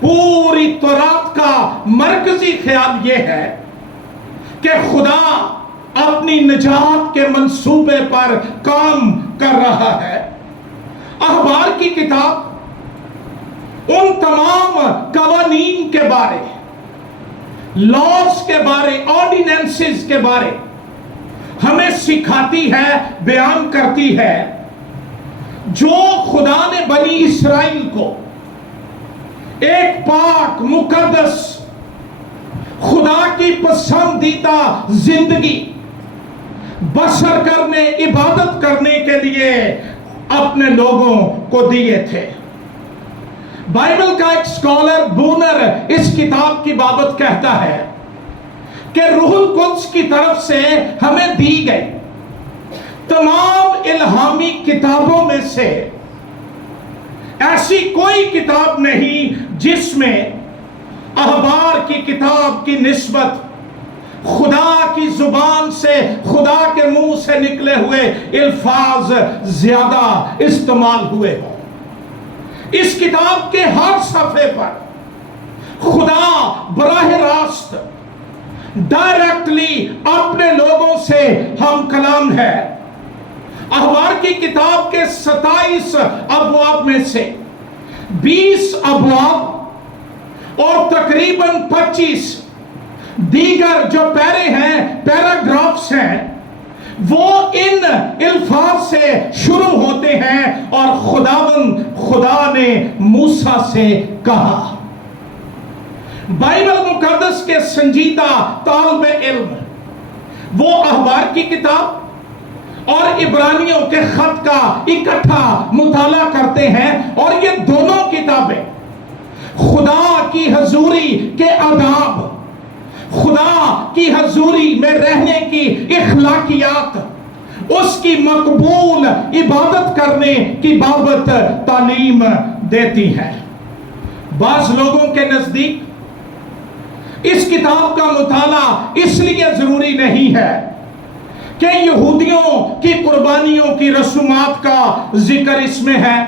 پوری تورات کا مرکزی خیال یہ ہے کہ خدا اپنی نجات کے منصوبے پر کام کر رہا ہے۔ اخبار کی کتاب ان تمام قوانین کے بارے، لاز کے بارے، آرڈیننسز کے بارے ہمیں سکھاتی ہے، بیان کرتی ہے، جو خدا نے بنی اسرائیل کو ایک پاک مقدس خدا کی پسندیدہ زندگی بسر کرنے، عبادت کرنے کے لیے اپنے لوگوں کو دیے تھے۔ بائبل کا ایک اسکالر بونر اس کتاب کی بابت کہتا ہے کہ روح القدس کی طرف سے ہمیں دی گئی تمام الہامی کتابوں میں سے ایسی کوئی کتاب نہیں جس میں اخبار کی کتاب کی نسبت خدا کی زبان سے، خدا کے منہ سے نکلے ہوئے الفاظ زیادہ استعمال ہوئے ہوں۔ اس کتاب کے ہر صفحے پر خدا براہ راست ڈائریکٹلی اپنے لوگوں سے ہم کلام ہے۔ اخبار کی کتاب کے 27 ابواب میں سے 20 ابواب اور تقریباً 25 دیگر جو پیرے ہیں، پیراگرافز ہیں، وہ ان الفاظ سے شروع ہوتے ہیں اور خدا نے موسیٰ سے کہا۔ بائبل مقدس کے سنجیدہ طالب علم وہ اخبار کی کتاب اور عبرانیوں کے خط کا اکٹھا مطالعہ کرتے ہیں، اور یہ دونوں کتابیں خدا کی حضوری کے آداب، خدا کی حضوری میں رہنے کی اخلاقیات، اس کی مقبول عبادت کرنے کی بابت تعلیم دیتی ہیں۔ بعض لوگوں کے نزدیک اس کتاب کا مطالعہ اس لیے ضروری نہیں ہے کہ یہودیوں کی قربانیوں کی رسومات کا ذکر اس میں ہے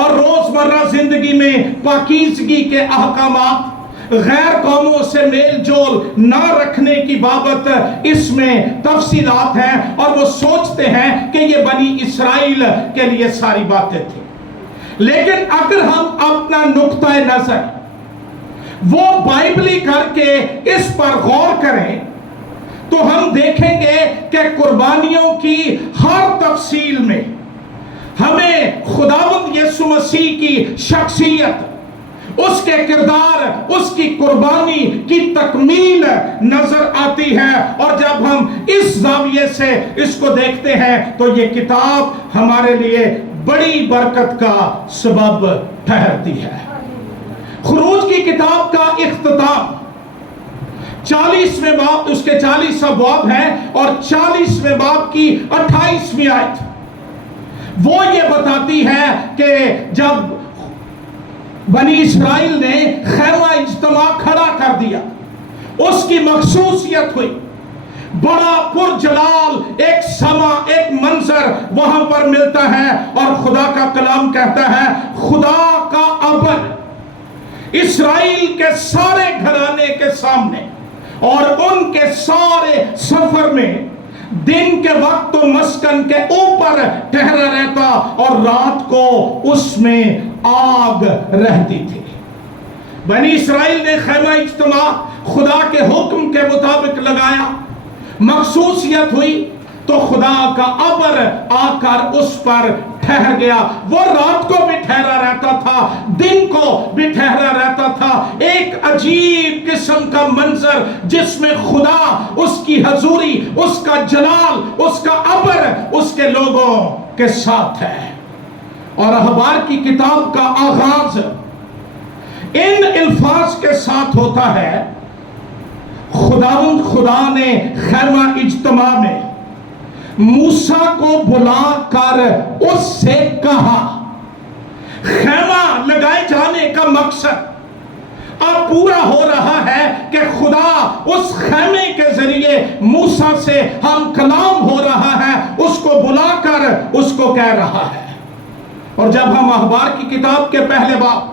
اور روزمرہ زندگی میں پاکیزگی کے احکامات، غیر قوموں سے میل جول نہ رکھنے کی بابت اس میں تفصیلات ہیں، اور وہ سوچتے ہیں کہ یہ بنی اسرائیل کے لیے ساری باتیں تھیں۔ لیکن اگر ہم اپنا نقطہ نظر وہ بائبلی کر کے اس پر غور کریں تو ہم دیکھیں گے کہ قربانیوں کی ہر تفصیل میں ہمیں خداوند یسوع مسیح کی شخصیت، اس کے کردار، اس کی قربانی کی تکمیل نظر آتی ہے، اور جب ہم اس زاویے سے اس کو دیکھتے ہیں تو یہ کتاب ہمارے لیے بڑی برکت کا سبب ٹھہرتی ہے۔ خروج کی کتاب کا اختتام 40ویں باب، اس کے 40 ابواب ہیں، اور 40ویں باب کی 28ویں آیت وہ یہ بتاتی ہے کہ جب بنی اسرائیل نے خیمہ اجتماع کھڑا کر دیا، اس کی مخصوصیت ہوئی، بڑا پرجلال ایک سما، ایک منظر وہاں پر ملتا ہے، اور خدا کا کلام کہتا ہے خدا کا ابر اسرائیل کے سارے گھرانے کے سامنے اور ان کے سارے سفر میں دن کے وقت تو مسکن کے اوپر ٹھہرا رہتا اور رات کو اس میں آگ رہتی تھی۔ بنی اسرائیل نے خیمہ اجتماع خدا کے حکم کے مطابق لگایا، مخصوصیت ہوئی تو خدا کا ابر آ کر اس پر ٹھہر گیا۔ وہ رات کو بھی ٹھہرا رہتا تھا، دن کو بھی ٹھہرا رہتا تھا، ایک عجیب قسم کا منظر جس میں خدا، اس کی حضوری، اس کا جلال، اس کا ابر اس کے لوگوں کے ساتھ ہے۔ اور اخبار کی کتاب کا آغاز ان الفاظ کے ساتھ ہوتا ہے، خدا نے خیمہ اجتماع میں موسیٰ کو بلا کر اس سے کہا۔ خیمہ لگائے جانے کا مقصد اب پورا ہو رہا ہے کہ خدا اس خیمے کے ذریعے موسیٰ سے ہم کلام ہو رہا ہے، اس کو بلا کر اس کو کہہ رہا ہے۔ اور جب ہم اخبار کی کتاب کے پہلے باب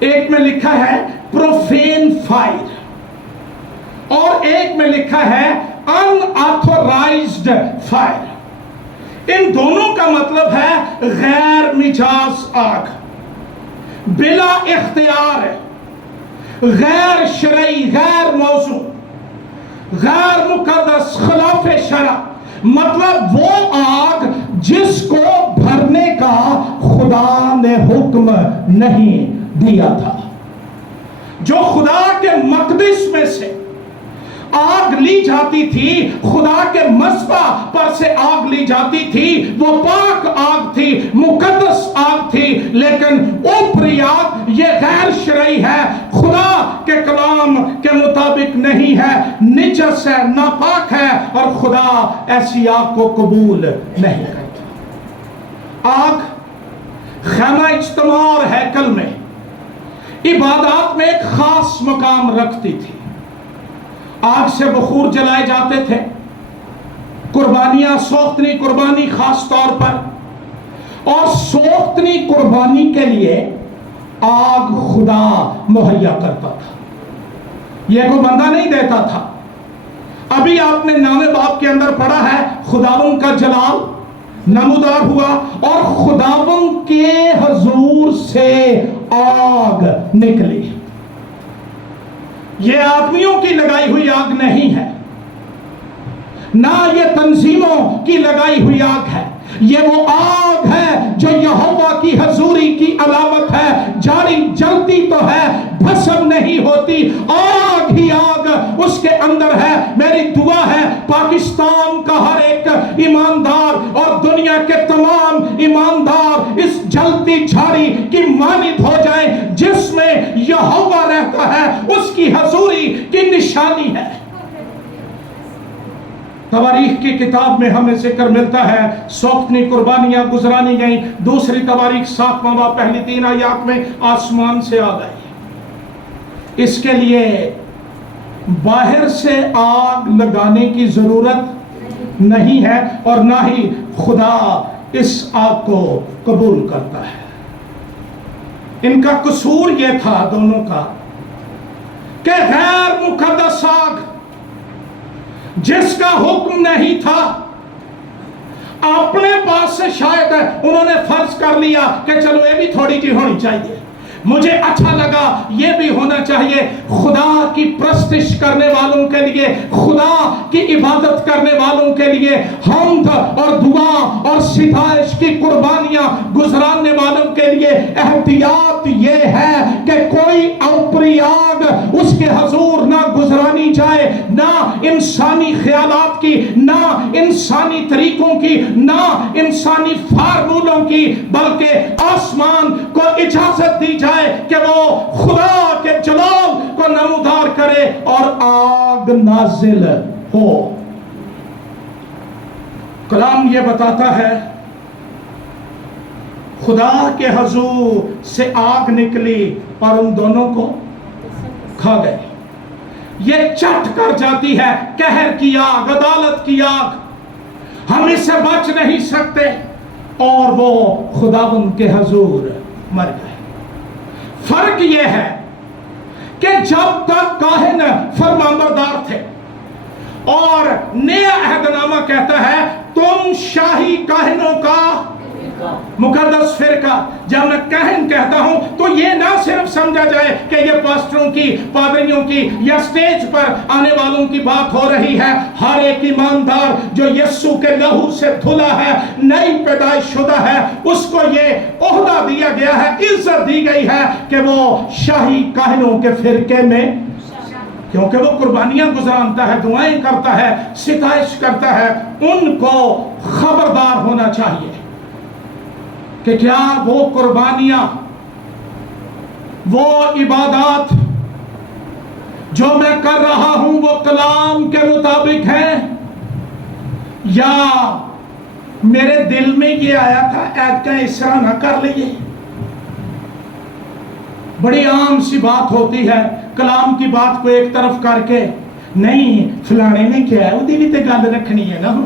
ایک میں لکھا ہے پروفین فائر اور ایک میں لکھا ہے ان آتھورائزڈ فائر. ان دونوں کا مطلب ہے غیر مجاز آگ، بلا اختیار، غیر شرعی، غیر موضوع، غیر مقدس، خلاف شرع. مطلب وہ آگ جس کو بھرنے کا خدا نے حکم نہیں دیا تھا. جو خدا کے مقدس میں سے آگ لی جاتی تھی، خدا کے مذبح پر سے آگ لی جاتی تھی، وہ پاک آگ تھی، مقدس آگ تھی. لیکن اوپری آگ یہ غیر شرعی ہے، خدا کے کلام کے مطابق نہیں ہے، نجس ہے، ناپاک ہے، اور خدا ایسی آگ کو قبول نہیں کرتا. آگ خیمہ اجتماع اور ہیکل میں عبادات میں ایک خاص مقام رکھتی تھی. آگ سے بخور جلائے جاتے تھے، قربانیاں، سوختنی قربانی خاص طور پر، اور سوختنی قربانی کے لیے آگ خدا مہیا کرتا تھا، یہ کوئی بندہ نہیں دیتا تھا. ابھی آپ نے نام باب کے اندر پڑھا ہے خداوند کا جلال نمودار ہوا اور خداوند کے حضور سے آگ نکلی. یہ آدمیوں کی لگائی ہوئی آگ نہیں ہے، نہ یہ تنظیموں کی لگائی ہوئی آگ ہے. یہ وہ آگ ہے جو یہوہ کی حضوری کی علامت ہے، جاری جلتی تو ہے، بھسم نہیں ہوتی، آگ ہی آگ اس کے اندر ہے. میری دعا ہے پاکستان کا ہر ایک ایماندار اور دنیا کے تمام ایماندار اس جلتی جھاڑی کی مانند ہو جائیں جس میں یہوہ رہتا ہے، اس کی حضوری کی نشانی ہے. تواریخ کی کتاب میں ہمیں ذکر ملتا ہے سوختنی قربانیاں گزرانی گئیں. دوسری تواریخ 7واں باب پہلی 3 آیات میں آسمان سے آ گئی. اس کے لیے باہر سے آگ لگانے کی ضرورت نہیں ہے اور نہ ہی خدا اس آگ کو قبول کرتا ہے. ان کا قصور یہ تھا دونوں کا کہ غیر مقدس آگ جس کا حکم نہیں تھا، اپنے پاس سے شاید انہوں نے فرض کر لیا کہ چلو یہ بھی تھوڑی سی ہونی چاہیے، مجھے اچھا لگا یہ بھی ہونا چاہیے. خدا کی پرستش کرنے والوں کے لیے، خدا کی عبادت کرنے والوں کے لیے، حمد اور دعا اور ستائش کی قربانیاں گزرانے والوں کے لیے احتیاط یہ ہے کہ کوئی اوپری آگ اس کے حضور نہ گزرانی جائے، نہ انسانی خیالات کی، نہ انسانی طریقوں کی، نہ انسانی فارمولوں کی، بلکہ آسمان کو اجازت دی جائے کہ وہ خدا کے جلال کو نمودار کرے اور آگ نازل ہو. کلام یہ بتاتا ہے خدا کے حضور سے آگ نکلی اور ان دونوں کو کھا گئے. یہ چٹ کر جاتی ہے، قہر کی آگ، عدالت کی آگ، ہم اس سے بچ نہیں سکتے. اور وہ خداوند کے حضور مر گئے. فرق یہ ہے کہ جب تک کاہن فرمانبردار تھے اور نیا عہد نامہ کہتا ہے تم شاہی کاہنوں کا مقدس فرقہ. جب میں کاہن کہتا ہوں تو یہ نہ صرف سمجھا جائے کہ یہ پاسٹروں کی، پادریوں کی یا سٹیج پر آنے والوں کی بات ہو رہی ہے. ہر ایک ایماندار جو یسوع کے لہو سے دھلا ہے، نئی پیدائش شدہ ہے، اس کو یہ عہدہ دیا گیا ہے، عزت دی گئی ہے کہ وہ شاہی کاہنوں کے فرقے میں، کیونکہ وہ قربانیاں گزرانتا ہے، دعائیں کرتا ہے، ستائش کرتا ہے. ان کو خبردار ہونا چاہیے کہ کیا وہ قربانیاں، وہ عبادات جو میں کر رہا ہوں وہ کلام کے مطابق ہیں، یا میرے دل میں یہ آیا تھا عید کا اس طرح نہ کر لیے. بڑی عام سی بات ہوتی ہے کلام کی بات کو ایک طرف کر کے، نہیں فلانے نے کیا ہے وہ بھی تے گل رکھنی ہے نا،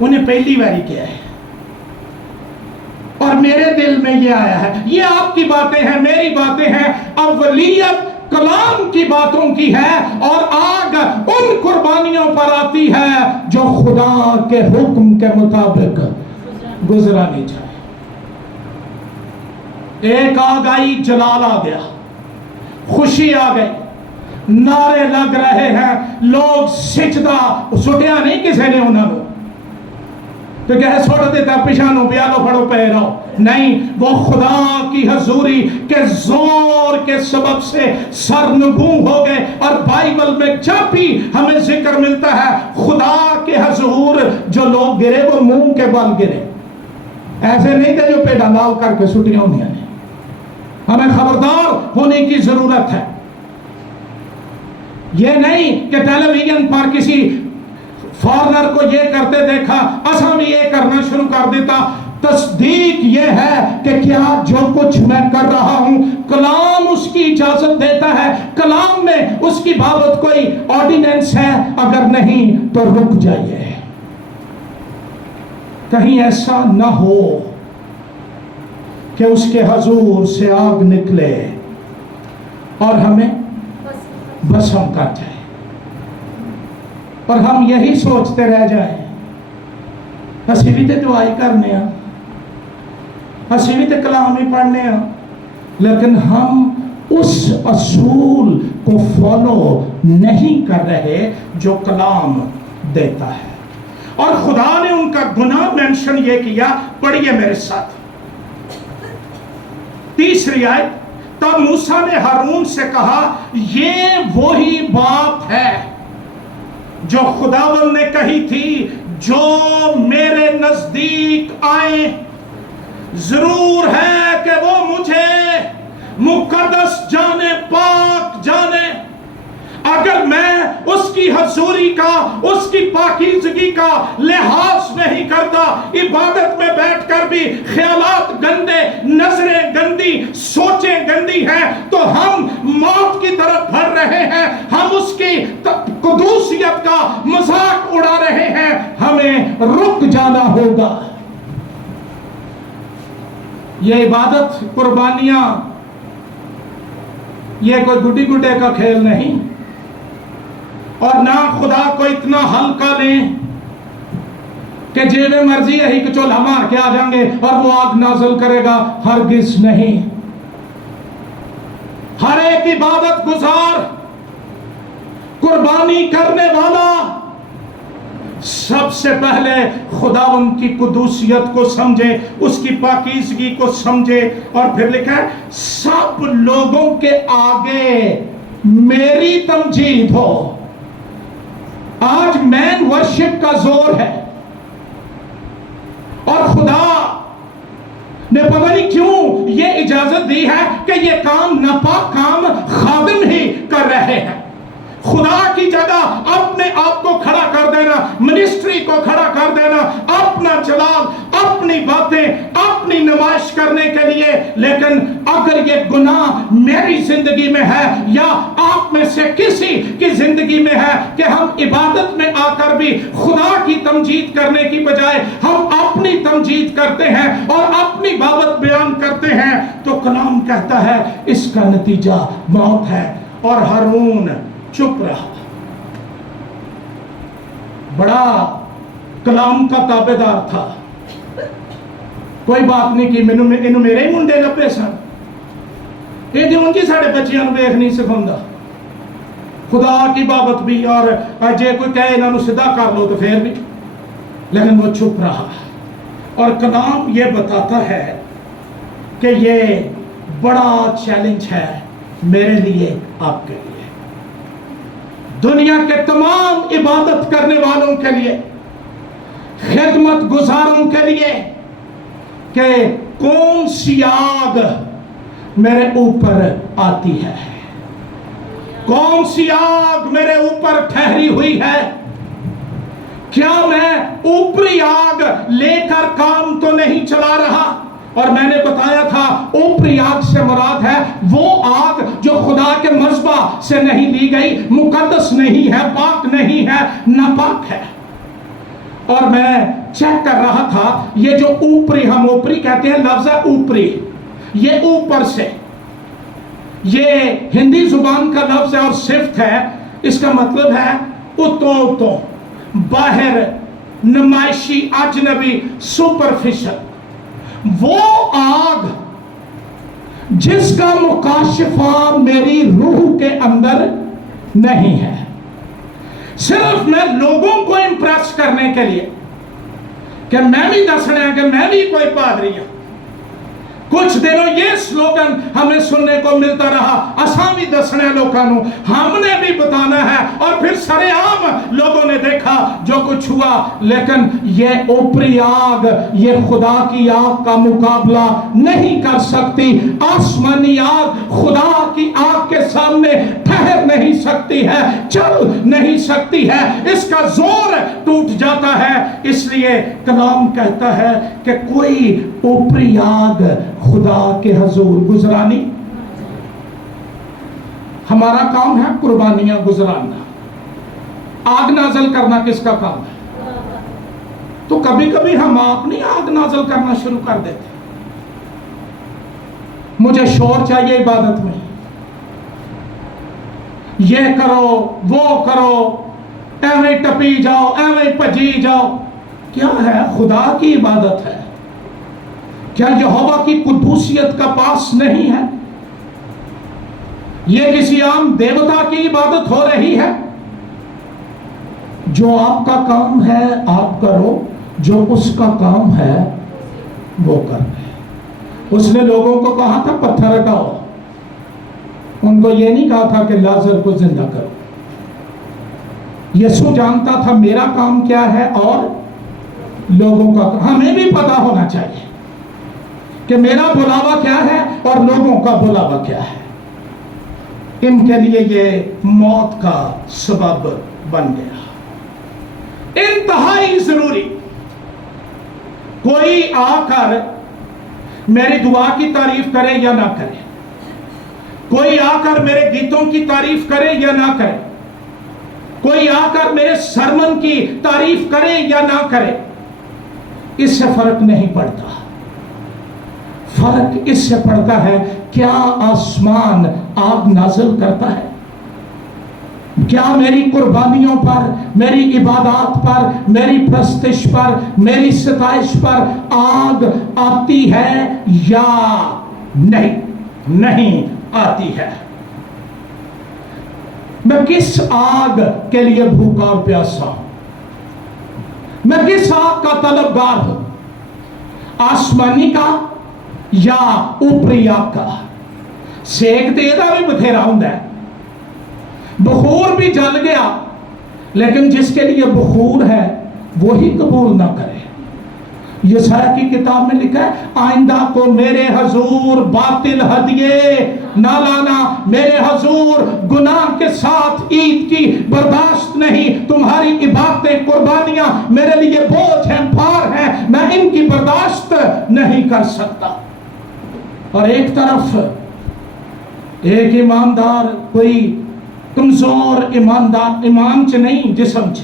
انہیں پہلی باری کیا ہے. اور اور میرے دل میں یہ آیا ہے. یہ آپ کی باتیں ہیں، میری باتیں ہیں. اولیت کلام کی باتوں کی ہے، اور آگ ان قربانیوں پر آتی ہے جو خدا کے حکم کے مطابق گزرانی چاہیے. ایک آگ آئی، جلال آ گیا، خوشی آ گئی، نعرے لگ رہے ہیں، لوگ سجدہ سٹیا نہیں کسی نے انہوں نے تو کہ سوٹ دیتا پیشانوں پیالو پڑو پہ رہو. نہیں، وہ خدا کی حضوری کے زور کے سبب سے سرنگوں ہو گئے. اور بائبل میں جب بھی ہمیں ذکر ملتا ہے خدا کے حضور، جو لوگ گرے وہ منہ کے بل گرے، ایسے نہیں تھے جو پیڑا لال کر کے سٹیاں انہیں نے. ہمیں خبردار ہونے کی ضرورت ہے. یہ نہیں کہ ٹیلی ویژن پر کسی فارنر کو یہ کرتے دیکھا اساں بھی یہ کرنا شروع کر دیتا. تصدیق یہ ہے کہ کیا جو کچھ میں کر رہا ہوں کلام اس کی اجازت دیتا ہے، کلام میں اس کی بابت کوئی آرڈیننس ہے، اگر نہیں تو رک جائیے. کہیں ایسا نہ ہو کہ اس کے حضور سے آگ نکلے اور ہمیں بسم کر جائے، اور ہم یہی سوچتے رہ جائیں اسی بھی تے دعائی کرنے ہیں، اسی بھی تے کلام ہی پڑھنے ہیں، لیکن ہم اس اصول کو فالو نہیں کر رہے جو کلام دیتا ہے. اور خدا نے ان کا گناہ مینشن یہ کیا. پڑھیے میرے ساتھ 3 آیت. تب موسیٰ نے ہارون سے کہا یہ وہی بات ہے جو خداوند نے کہی تھی، جو میرے نزدیک آئے ضرور ہے کہ وہ مجھے مقدس جانے، پاک جانے. اگر میں اس کی حضوری کا، اس کی پاکیزگی کا لحاظ نہیں کرتا، عبادت میں بیٹھ کر بھی خیالات گندے، نظریں گندی، سوچیں گندی ہیں، تو ہم موت کی طرف بڑھ رہے ہیں. ہم اس کی قدوسیت کا مذاق اڑا رہے ہیں. ہمیں رک جانا ہوگا. یہ عبادت، قربانیاں، یہ کوئی گڈی گڈے کا کھیل نہیں، اور نہ خدا کو اتنا ہلکا لیں کہ جیب مرضی یہی کہ چولہا مار کے آ جائیں گے اور وہ آگ نازل کرے گا. ہرگز نہیں. ہر ایک عبادت گزار، قربانی کرنے والا سب سے پہلے خداوند کی قدوسیت کو سمجھے، اس کی پاکیزگی کو سمجھے. اور پھر لکھا ہے سب لوگوں کے آگے میری تمجید ہو. آج مین ورشپ کا زور ہے، اور خدا نے پتہ نہیں کیوں یہ اجازت دی ہے کہ یہ کام ناپاک کام خادم ہی کر رہے ہیں. خدا کی جگہ اپنے آپ کو کھڑا کر دینا، منسٹری کو کھڑا کر دینا، اپنا جلال، اپنی باتیں، اپنی نمائش کرنے کے لیے. لیکن اگر یہ گناہ میری زندگی میں ہے یا آپ میں سے کسی کی زندگی میں ہے کہ ہم عبادت میں آ کر بھی خدا کی تمجید کرنے کی بجائے ہم اپنی تمجید کرتے ہیں اور اپنی بابت بیان کرتے ہیں، تو کلام کہتا ہے اس کا نتیجہ موت ہے. اور ہارون چپ رہا، بڑا کلام کا تابعدار تھا. کوئی بات نہیں کی، انہوں میرے ہی منڈے لپے سن، یہ جو ان کی ساڑھے بچیاں بیخ نہیں سکھوندا خدا کی بابت بھی. اور جے کوئی کہے انہوں صدا کر لو تو پھر بھی، لیکن وہ چپ رہا. اور کلام یہ بتاتا ہے کہ یہ بڑا چیلنج ہے میرے لیے، آپ کے لیے، دنیا کے تمام عبادت کرنے والوں کے لیے، خدمت گزاروں کے لیے، کہ کون سی آگ میرے اوپر آتی ہے، کون سی آگ میرے اوپر ٹھہری ہوئی ہے. کیا میں اوپری آگ لے کر کام تو نہیں چلا رہا؟ اور میں نے بتایا تھا اوپری آگ سے مراد ہے وہ آگ جو خدا کے مذبح سے نہیں لی گئی، مقدس نہیں ہے، پاک نہیں ہے، ناپاک ہے. اور میں چیک کر رہا تھا یہ جو اوپری، ہم اوپری کہتے ہیں، لفظ ہے اوپری، یہ اوپر سے، یہ ہندی زبان کا لفظ ہے اور صفت ہے، اس کا مطلب ہے اتو باہر، نمائشی، اجنبی، سپرفیشل۔ وہ آگ جس کا مکاشفہ میری روح کے اندر نہیں ہے، صرف میں لوگوں کو امپریس کرنے کے لیے کہ میں بھی دسنا ہے کہ میں بھی کوئی پادری ہوں۔ کچھ دنوں یہ سلوگن ہمیں سننے کو ملتا رہا، اساں بھی دسنے لوگوں، ہم نے بھی بتانا ہے، اور پھر سرے عام لوگوں نے دیکھا جو کچھ ہوا۔ لیکن یہ اوپری آگ، یہ خدا کی آگ کا مقابلہ نہیں کر سکتی۔ آسمانی آگ خدا کی آگ کے سامنے ٹھہر نہیں سکتی ہے، چل نہیں سکتی ہے، اس کا زور ٹوٹ جاتا ہے۔ اس لیے کلام کہتا ہے کہ کوئی اوپری آگ خدا کے حضور گزرانی۔ ہمارا کام ہے قربانیاں گزرانا، آگ نازل کرنا کس کا کام ہے؟ تو کبھی کبھی ہم اپنی آگ نازل کرنا شروع کر دیتے، مجھے شور چاہیے عبادت میں، یہ کرو وہ کرو، ایویں ٹپی جاؤ، ایویں پجی جاؤ۔ کیا ہے؟ خدا کی عبادت ہے۔ کیا یہوہ کی قدوسیت کا پاس نہیں ہے؟ یہ کسی عام دیوتا کی عبادت ہو رہی ہے؟ جو آپ کا کام ہے آپ کرو، جو اس کا کام ہے وہ کرے۔ اس نے لوگوں کو کہا تھا پتھر ہٹاؤ، ان کو یہ نہیں کہا تھا کہ لازر کو زندہ کرو۔ یسوع جانتا تھا میرا کام کیا ہے اور لوگوں کا۔ ہمیں بھی پتا ہونا چاہیے کہ میرا بلاوا کیا ہے اور لوگوں کا بلاوا کیا ہے۔ ان کے لیے یہ موت کا سبب بن گیا، انتہائی ضروری۔ کوئی آ کر میری دعا کی تعریف کرے یا نہ کرے، کوئی آ کر میرے گیتوں کی تعریف کرے یا نہ کرے، کوئی آ کر میرے سرمن کی تعریف کرے یا نہ کرے، اس سے فرق نہیں پڑتا۔ فرق اس سے پڑتا ہے کیا آسمان آگ نازل کرتا ہے؟ کیا میری قربانیوں پر، میری عبادات پر، میری پرستش پر، میری ستائش پر آگ آتی ہے یا نہیں؟ نہیں آتی ہے۔ میں کس آگ کے لیے بھوکا اور پیاسا ہوں؟ میں کس آگ کا طلبگار ہوں؟ آسمانی کا یا اوپری آگ کا؟ سیک تے دا بھی بتھیرا ہوندا ہے، بخور بھی جل گیا، لیکن جس کے لیے بخور ہے وہی قبول نہ کرے۔ یسایا کی کتاب میں لکھا ہے آئندہ کو میرے حضور باطل ہدیے نہ لانا، میرے حضور گناہ کے ساتھ عید کی برداشت نہیں، تمہاری عبادتیں قربانیاں میرے لیے بوجھ ہیں، بھار ہیں، میں ان کی برداشت نہیں کر سکتا۔ اور ایک طرف ایک ایماندار، کوئی کمزور ایماندار، ایمان چ نہیں جسم چ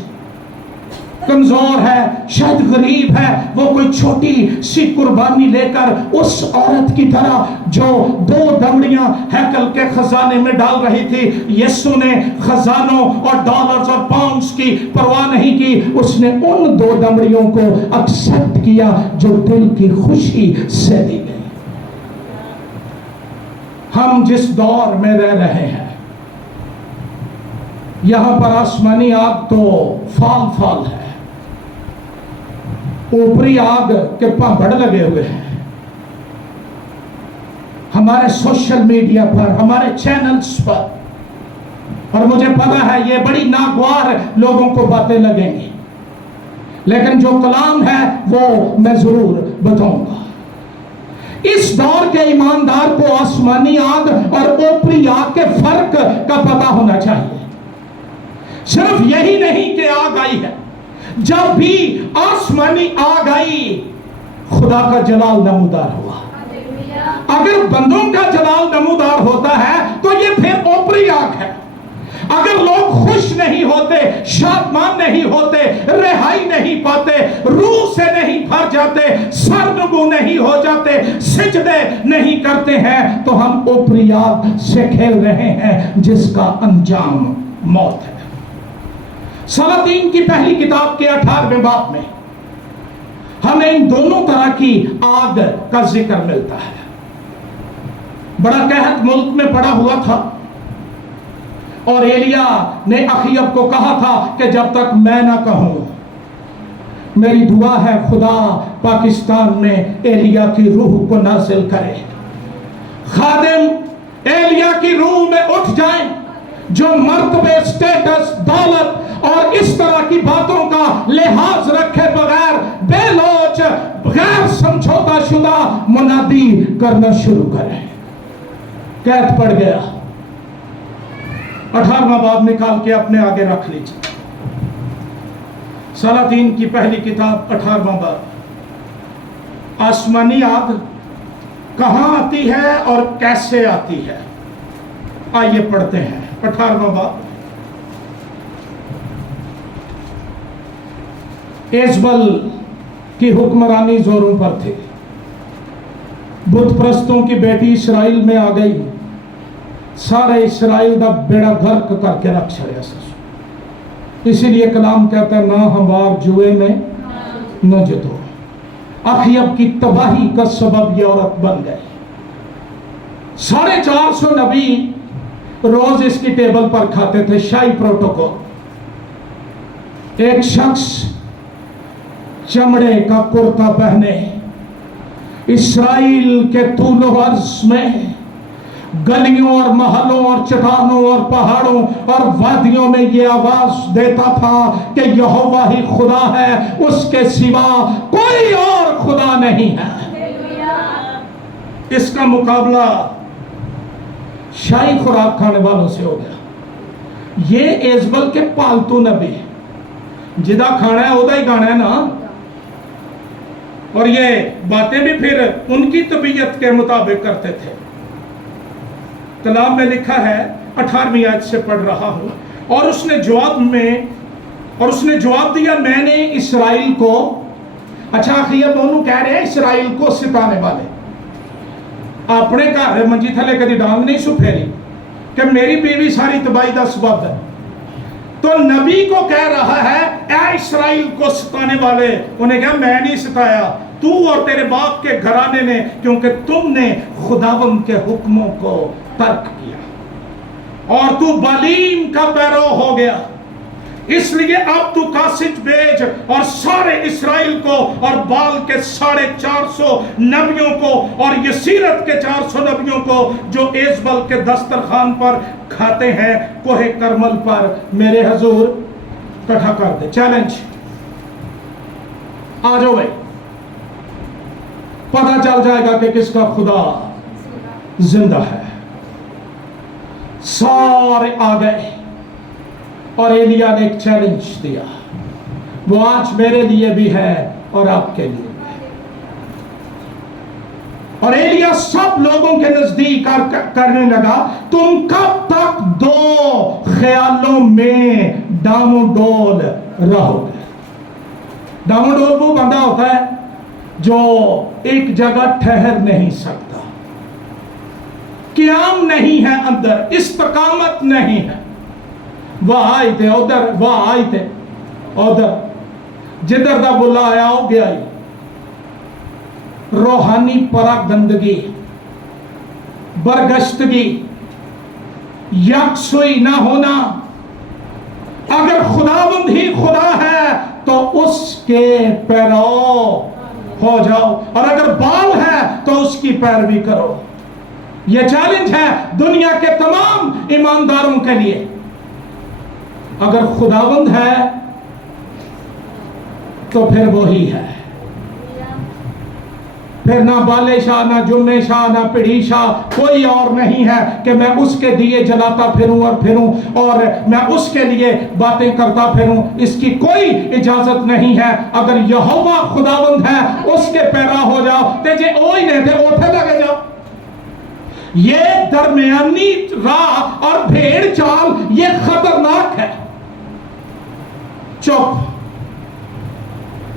کمزور ہے، شاید غریب ہے، وہ کوئی چھوٹی سی قربانی لے کر اس عورت کی طرح جو 2 دمڑیاں ہیکل کے خزانے میں ڈال رہی تھی۔ یسوع نے خزانوں اور ڈالرز اور پاؤنڈز کی پرواہ نہیں کی، اس نے ان 2 دمڑیوں کو ایکسپٹ کیا جو دل کی خوشی سے دی گئی۔ ہم جس دور میں رہ رہے ہیں یہاں پر آسمانی آگ تو فال فال ہے، اوپری آگ کے پانپڑ لگے ہوئے ہیں۔ ہمارے سوشل میڈیا پر، ہمارے چینلز پر، اور مجھے پتا ہے یہ بڑی ناگوار لوگوں کو باتیں لگیں گی، لیکن جو کلام ہے وہ میں ضرور بتاؤں گا۔ اس دور کے ایماندار کو آسمانی آگ اور اوپری آگ کے فرق کا پتہ ہونا چاہیے۔ صرف یہی نہیں کہ آگ آئی ہے، جب بھی آسمانی آگ آئی خدا کا جلال نمودار ہوا۔ اگر بندوں کا جلال نمودار ہوتا ہے تو یہ پھر اوپری آگ ہے۔ اگر لوگ خوش نہیں ہوتے، شادمان نہیں ہوتے، رہائی نہیں پاتے، روح سے نہیں بھر جاتے، سر نگو نہیں ہو جاتے، سجدے نہیں کرتے ہیں، تو ہم اوپریات سے کھیل رہے ہیں جس کا انجام موت ہے۔ سلاطین کی پہلی کتاب کے 18ویں باب میں ہمیں ان دونوں طرح کی آگ کا ذکر ملتا ہے۔ بڑا قحط ملک میں پڑا ہوا تھا، اور ایلیا نے اخیب کو کہا تھا کہ جب تک میں نہ کہوں، میری دعا ہے خدا پاکستان میں ایلیا کی روح کو نازل کرے، خادم ایلیا کی روح میں اٹھ جائیں، جو مرتبے، سٹیٹس، دولت اور اس طرح کی باتوں کا لحاظ رکھے بغیر بے لوچ، غیر سمجھوتا شدہ منادی کرنا شروع کرے۔ قید پڑ گیا۔ 18واں باب نکال کے اپنے آگے رکھ لیجیے۔ سلاطین کی پہلی کتاب 18واں باب۔ آسمانی آگ کہاں آتی ہے اور کیسے آتی ہے؟ آئیے پڑھتے ہیں 18واں باب۔ ایزبل کی حکمرانی زوروں پر تھی، بت پرستوں کی بیٹی اسرائیل میں آ گئی، سارے اسرائیل دا بیڑا غرق کر کے رکھ چھڑیا۔ اسی لیے کلام کہتا ہے نہ ہموار جوئے میں نہ جتو۔ اخیب کی تباہی کا سبب یہ عورت بن گئی۔ 450 نبی روز اس کی ٹیبل پر کھاتے تھے، شاہی پروٹوکول۔ ایک شخص چمڑے کا کرتا پہنے اسرائیل کے طول و عرض میں گلیوں اور محلوں اور چٹانوں اور پہاڑوں اور وادیوں میں یہ آواز دیتا تھا کہ یہوہ ہی خدا ہے، اس کے سوا کوئی اور خدا نہیں ہے۔ اس کا مقابلہ شاہی خوراک کھانے والوں سے ہو گیا۔ یہ ایزبل کے پالتو نبی، جدا کھانا ہے ادا ہی گانا ہے نا، اور یہ باتیں بھی پھر ان کی طبیعت کے مطابق کرتے تھے۔ کلام میں لکھا ہے، 18ویں آیت سے پڑھ رہا ہوں، اور اس نے جواب دیا میں نے اسرائیل کو، اچھا یہ دونوں کہہ رہے ہیں اسرائیل کو ستانے والے، اپنے گھر منجی تھلے کدی ڈانگ نہیں سو پھیری کہ میری بیوی ساری تباہی دا سبب ہے، تو نبی کو کہہ رہا ہے اے اسرائیل کو ستانے والے، انہیں کہا میں نہیں ستایا، تو اور تیرے باپ کے گھرانے نے، کیونکہ تم نے خداوند کے حکموں کو ترک کیا اور تو بالیم کا پیرو ہو گیا، اس لیے اب تو قاصد بھیج اور سارے اسرائیل کو اور بال کے 450 نبیوں کو اور یسیرت کے 400 نبیوں کو جو ایزبل کے دسترخوان پر کھاتے ہیں کوہ کرمل پر میرے حضور کٹھا کر دے۔ چیلنج، آ جاؤ بھائی، پتہ چل جائے گا کہ کس کا خدا زندہ ہے۔ سارے آ گئے اور ایلیا نے ایک چیلنج دیا، وہ آج میرے لیے بھی ہے اور آپ کے لیے بھی ہے۔ اور ایلیا سب لوگوں کے نزدیک کرنے لگا، تم کب تک دو خیالوں میں ڈامو ڈول رہو گے؟ ڈامو ڈول وہ بندہ ہوتا ہے جو ایک جگہ ٹھہر نہیں سکتا، قیام نہیں ہے اندر، استقامت نہیں ہے، وہ آئی تھے ادھر، وہ آئی تھے ادھر، جدھر دا بلا آیا ہو گیا ہی۔ روحانی پراگندگی، برگشتگی، یکسوئی نہ ہونا۔ اگر خداوند ہی خدا ہے تو اس کے پیرو ہو جاؤ، اور اگر بال ہے تو اس کی پیروی کرو۔ یہ چیلنج ہے دنیا کے تمام ایمانداروں کے لیے۔ اگر خداوند ہے تو پھر وہی ہے، پھر نہ بالے شاہ، نہ جمے شاہ، نہ پڑھی شاہ، کوئی اور نہیں ہے کہ میں اس کے دیے جلاتا پھروں اور میں اس کے لیے باتیں کرتا پھروں، اس کی کوئی اجازت نہیں ہے۔ اگر یہوہ خداوند ہے اس کے پیرا ہو جاؤ، تجھے اوئی نہیں تھے اوٹھے لگے جاؤ۔ یہ درمیانی راہ اور بھیڑ چال یہ خطرناک ہے۔ چپ،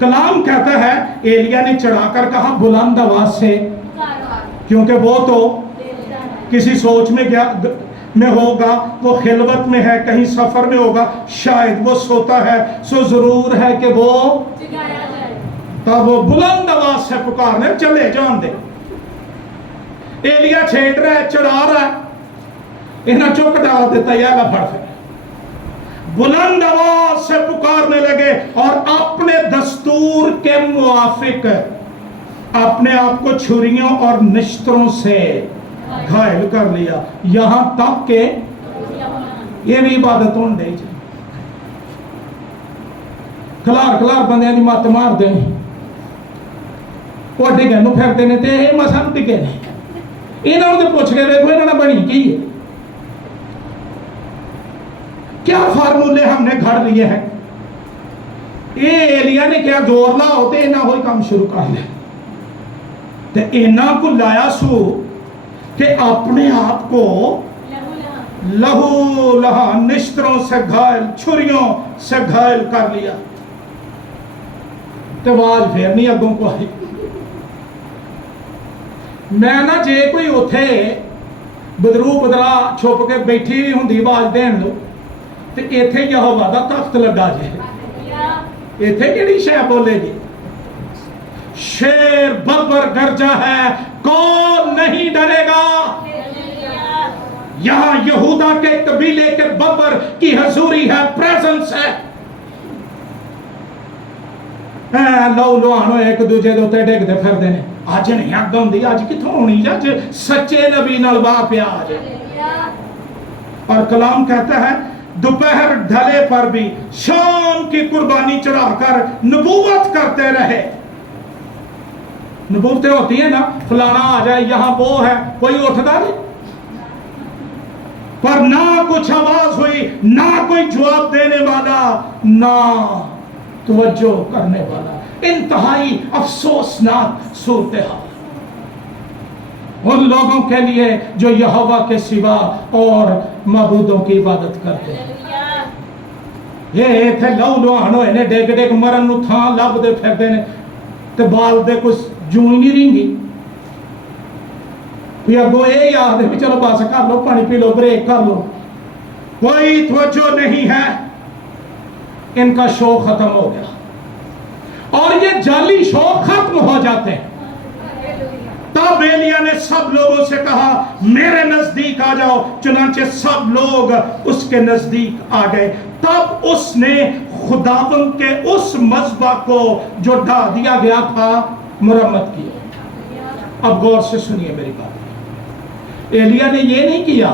کلام کہتا ہے ایلیا نے چڑھا کر کہا بلند آواز سے، کیونکہ وہ تو کسی سوچ میں ہوگا، وہ خلوت میں ہے، کہیں سفر میں ہوگا، شاید وہ سوتا ہے، سو ضرور ہے کہ وہ تب وہ بلند آواز سے پکارنے چلے جان دے۔ ایلیا چھیڑ رہا ہے، چڑھا رہا ہے، انہیں چوک ڈال دیتا یا لفڑ سے بلند آواز سے پکارنے لگے اور اپنے دستور کے موافق اپنے آپ کو چھریوں اور نشتروں سے گھائل کر لیا، یہاں تک کہ یہ بھی عبادت ہون دے جائے کلار بندے دی مات مار دیں، وہ ڈگے نو پھر دینے تے یہ مسان ڈگے نے انہوں نے پوچھ کے دیکھو انہوں نے بنی کی ہے، کیا فارمولے ہم نے گھڑ لیے ہیں؟ ایلیا نے کیا زور لا ہوتے انہاں ہوئی کام شروع کر لے تے انہاں کو لایا سو کہ اپنے آپ کو لہو لہا نشتروں سے گھائل، چھریوں سے گھائل کر لیا، تے واج پھر نہیں اگوں کو آئی۔ میں نہ جے کوئی اتھے بدرو بدرا چھپ کے بیٹھی ہوں دی واج دین لو تے ایتھے یہوہ دا تخت لگا جائے، ایتھے کیڑی شے بولے جی، شیر ببر گرجا ہے کون نہیں ڈرے گا، یہاں یہودا کے قبیلے کے ببر کی حضوری ہے، پریزنس ہے، لو لوانو ایک دوجہ دوتے ڈیک دے پھر دینے، آج نہیں اگم دی آج کتوں ہونی جا سچے نبی نلبا پہ آج۔ اور کلام کہتا ہے دوپہر ڈھلے پر بھی شام کی قربانی چڑھا کر نبوت کرتے رہے۔ نبوتیں ہوتی ہیں نا، فلانا آ جائے یہاں وہ ہے، کوئی اٹھتا نہیں، پر نہ کچھ آواز ہوئی، نہ کوئی جواب دینے والا، نہ توجہ کرنے والا، انتہائی افسوسناک صورتحال ان لوگوں کے لیے جو یہوہ کے سوا اور معبودوں کی عبادت کرتے ہیں۔ یہ تھے لو لوہانو انہیں ڈیگ ڈیگ مرن نو تھا لب دے پھر دینے تے بال دے کچھ جوں ہی نہیں رہیں گی، یا گو اے یاد ہے چلو باسا کر لو، پانی پی لو، بریک کر لو، کوئی توجہ نہیں ہے، ان کا شو ختم ہو گیا۔ اور یہ جعلی شو ختم ہو جاتے ہیں۔ تب ایلیا نے سب لوگوں سے کہا میرے نزدیک آ جاؤ، چنانچہ سب لوگ اس کے نزدیک آ گئے۔ تب اس نے خداوند کے اس مذبح کو جو ڈھا دیا گیا تھا مرمت کیا۔ اب غور سے سنیے میری بات، ایلیا نے یہ نہیں کیا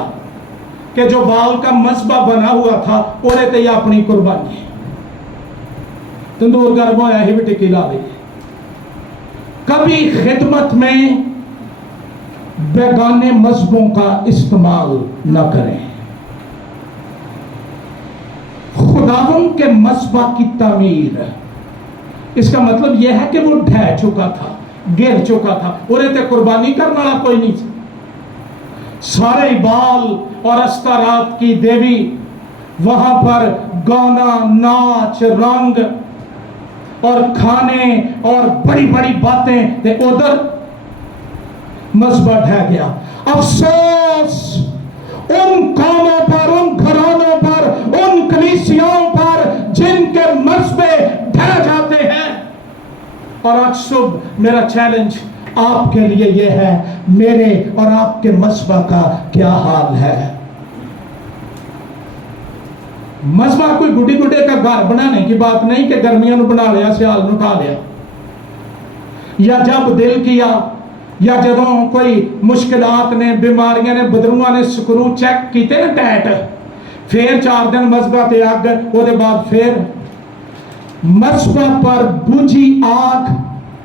کہ جو بال کا مذبح بنا ہوا تھا اوڑے تے یا اپنی قربانی تندور گرم ہویا ہی بھی ٹکی لا دی۔ کبھی خدمت میں بیگانے مذہبوں کا استعمال نہ کریں۔ خداوند کے مذبح کی تعمیر، اس کا مطلب یہ ہے کہ وہ ڈھہ چکا تھا، گر چکا تھا، اور تے قربانی کرنا والا کوئی نہیں تھا۔ سارے بال اور استارات کی دیوی وہاں پر گانا، ناچ، رنگ اور کھانے اور بڑی بڑی باتیں تے ادھر مذبح ڈھہ گیا۔ افسوس ان قوموں پر، ان گھرانوں پر، ان کلیسیاؤں پر جن کے مذبح ڈھہ جاتے ہیں۔ اور آج صبح میرا چیلنج آپ کے لیے یہ ہے، میرے اور آپ کے مذبح کا کیا حال ہے؟ مذبح کوئی گڈی گڈے کا گھر بنانے کی بات نہیں کہ گرمیاں نو بنا لیا، سیال نو اٹھا لیا، یا جب دل کیا، یا جدوں کوئی مشکلات نے، بیماریاں نے، بدروہاں نے سکرو چیک کیتے نا ٹیٹ، پھر 4 دن مذبح تے آگ، وہ دے بعد پھر مذبح پر بجھی آگ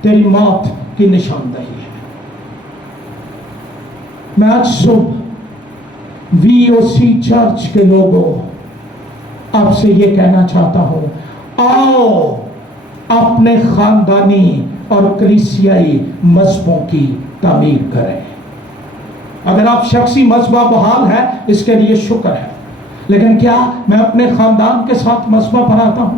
تیری موت کی نشاندہی ہے۔ میں آج صبح وی او سی چرچ کے لوگوں آپ سے یہ کہنا چاہتا ہوں، آؤ اپنے خاندانی اور کلیسیائی مذہبوں کی تعمیر کریں۔ اگر آپ شخصی مذہبہ بحال ہے اس کے لیے شکر ہے، لیکن کیا میں اپنے خاندان کے ساتھ مذہبہ بناتا ہوں؟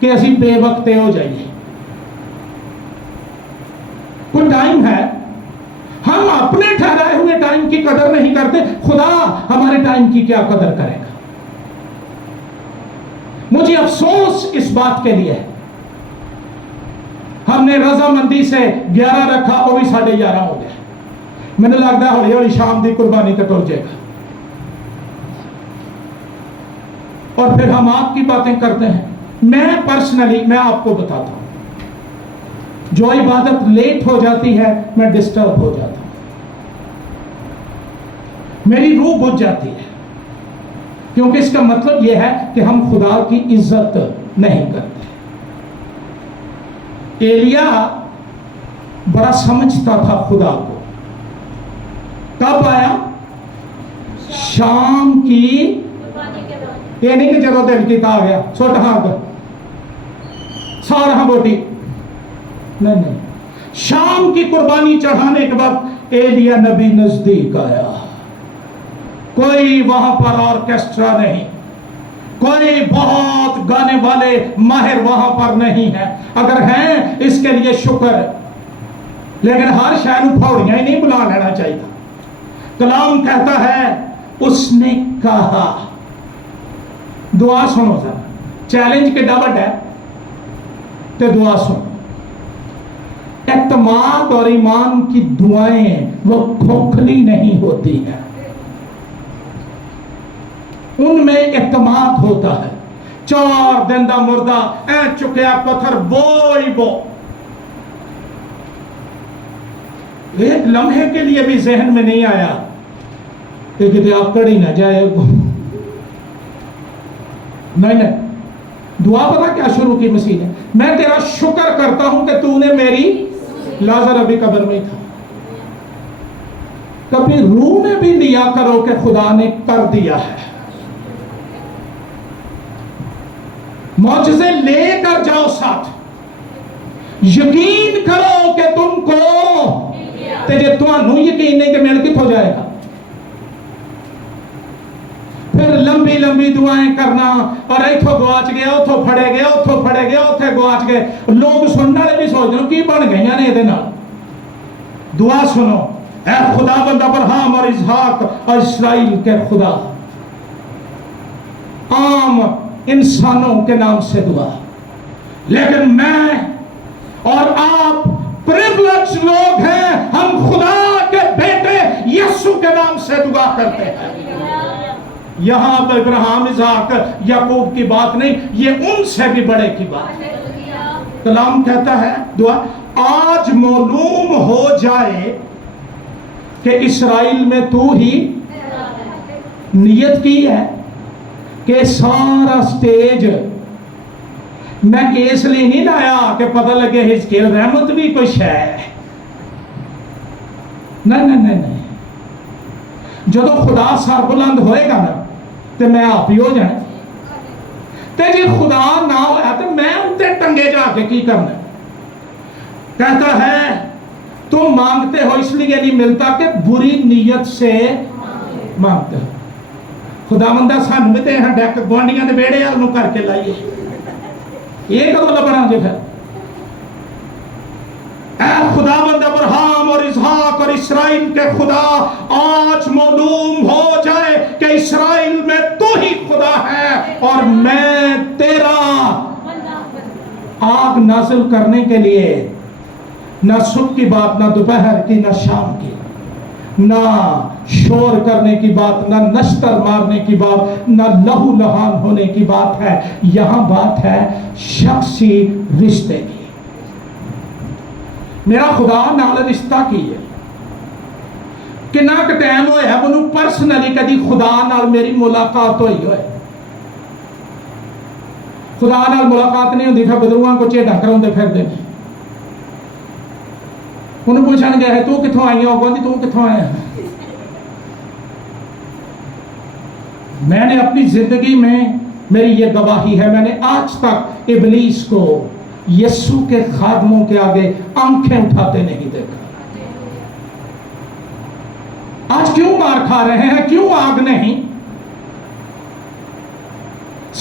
کہ اسی بے وقتے ہو جائیے. کوئی ٹائم ہے, ہم اپنے ٹھہرائے ہوئے ٹائم کی قدر نہیں کرتے, خدا ہمارے ٹائم کی کیا قدر کرے گا. مجھے افسوس اس بات کے لیے ہے, ہم نے رضامندی سے 11 رکھا, وہ بھی 11:30 ہو گیا. مجھے لگتا ہے ہولی ہولی شام کی قربانی تک ٹر جائے گا. اور پھر ہم آپ کی باتیں کرتے ہیں. میں پرسنلی میں آپ کو بتاتا ہوں, جو عبادت لیٹ ہو جاتی ہے میں ڈسٹرب ہو جاتا ہوں, میری روح بجھ جاتی ہے, کیونکہ اس کا مطلب یہ ہے کہ ہم خدا کی عزت نہیں کرتے. ایلیا بڑا سمجھتا تھا خدا کو. کب آیا؟ شام کی, یہ نہیں کہ جب دل کی آ گیا چھوٹا ہاتھ سارا بوٹی, نہیں, شام کی قربانی چڑھانے کے بعد ایلیا نبی نزدیک آیا. کوئی وہاں پر آرکیسٹرا نہیں, کوئی بہت گانے والے ماہر وہاں پر نہیں ہے, اگر ہیں اس کے لیے شکر, لیکن ہر شہر پھوڑیاں ہی نہیں بلا لینا چاہیے. کلام کہتا ہے اس نے کہا, دعا سنو ذرا, چیلنج کے ڈبل ہے تو دعا سنو. اعتماد اور ایمان کی دعائیں وہ کھوکھلی نہیں ہوتی ہیں, ان میں اعتماد ہوتا ہے. 4 دن دا مردہ اے چکیا پتھر بوئی بو, ایک لمحے کے لیے بھی ذہن میں نہیں آیا کہ کتے آپ کڑی نہ جائے. نہیں, دعا پتہ کیا شروع کی مسیح نے, میں تیرا شکر کرتا ہوں کہ تو نے میری, لازر ابھی قبر میں تھا. کبھی روح میں بھی لیا کرو کہ خدا نے کر دیا ہے. معجزے لے کر جاؤ ساتھ, یقین کرو کہ تم کو, تیرے تمہوں یقین نہیں کہ میل کتھوں جائے گا. پھر لمبی لمبی دعائیں کرنا, اور ایتھوں گواچ گیا, اتھوں پھڑے گیا, اتھوں پھڑے گیا, اتھے گواچ گئے. لوگ سننے والے بھی سوچ رہے کی بن گئی نے یہ. دعا سنو, اے خدا بند ابراہیم اور اسحاق اور اسرائیل کے خدا, عام انسانوں کے نام سے دعا, لیکن میں اور آپ پریولیج لوگ ہیں, ہم خدا کے بیٹے یسوع کے نام سے دعا کرتے ہیں. یہاں پر ابراہیم اسحاق یعقوب کی بات نہیں, یہ ان سے بھی بڑے کی بات ہے. کلام کہتا ہے دعا, آج معلوم ہو جائے کہ اسرائیل میں تو ہی نیت کی ہے کہ سارا سٹیج میں اس لیے نہیں لایا کہ پتہ لگے حزقیل رحمت بھی کچھ ہے. نہیں, جدو خدا سر بلند ہوئے گا نا تو میں آپ ہی ہو جانا. تے جی خدا نہ ہوا تو میں ان تے ٹنگے جا کے کی کرنا. کہتا ہے تم مانگتے ہو اس لیے نہیں ملتا کہ بری نیت سے مانگتے ہو. خدا مندہ سان میں تے ہاں ڈیک گوانڈیاں دے بیڑے انہوں کر کے لائیے, یہ کدو لبنا جے پھر. اے خدا بند ابراہیم اور اسحاق اور اسرائیل کے خدا, آج معلوم ہو جائے کہ اسرائیل میں تو ہی خدا ہے, اور میں تیرا آگ نازل کرنے کے لیے نہ صبح کی بات, نہ دوپہر کی, نہ شام کی, نہ شور کرنے کی بات, نہ نشتر مارنے کی بات, نہ لہو لہان ہونے کی بات ہے. یہاں بات ہے شخصی رشتے کی. میرا خدا نال رشتہ کی ہے کہ نہ کہ ٹائم ہوئے ہے منو پرسنلی کدی خدا نال میری ملاقات ہوئی ہوئے. خدا نال ملاقات نہیں ہوتی پھر بدروان کو چیڑا کراؤں دے پھر دے. انہوں پوچھان گیا ہے تو کتھوں آئی ہو, کہندی تو کتھوں آیا ہے. میں نے اپنی زندگی میں, میری یہ گواہی ہے, میں نے آج تک ابلیس کو یسوع کے خادموں کے آگے آنکھیں اٹھاتے نہیں دیکھا. آج کیوں مار کھا رہے ہیں, کیوں آگ نہیں؟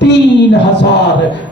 3000